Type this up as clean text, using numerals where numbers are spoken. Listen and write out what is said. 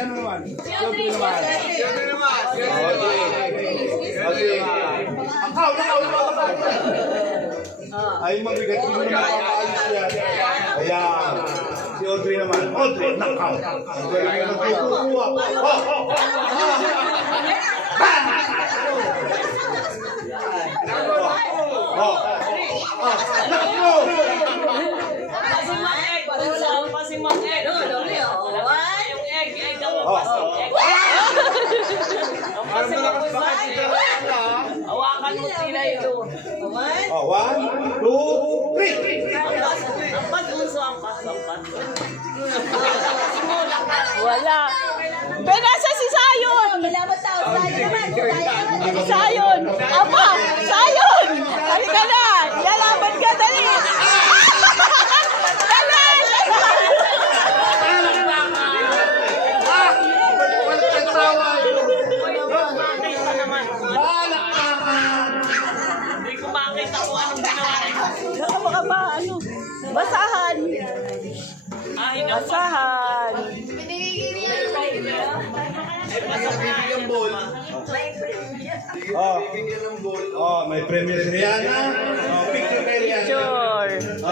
ano naman? Si Audrey naman. Akaw. Ay, mabigat mo na makakaalis yan. Ayan. Si Audrey naman. Audrey, nakaw. Audrey, nagkukuha. Hawakan mo sila ito. 1, 2, 3. Ampas uso, ampas. Wala. Nasa si Sayon! Malabot tao, tayo naman. Sayon! Ama! Sayon! Halika na! Lalaban ka, dali! Dali! Hindi ko makita kung anong ginawa niyo. Baka baka ba, ano? Basahan! Basahan! May premiere si Rihanna. Picture kay Rihanna. Sure!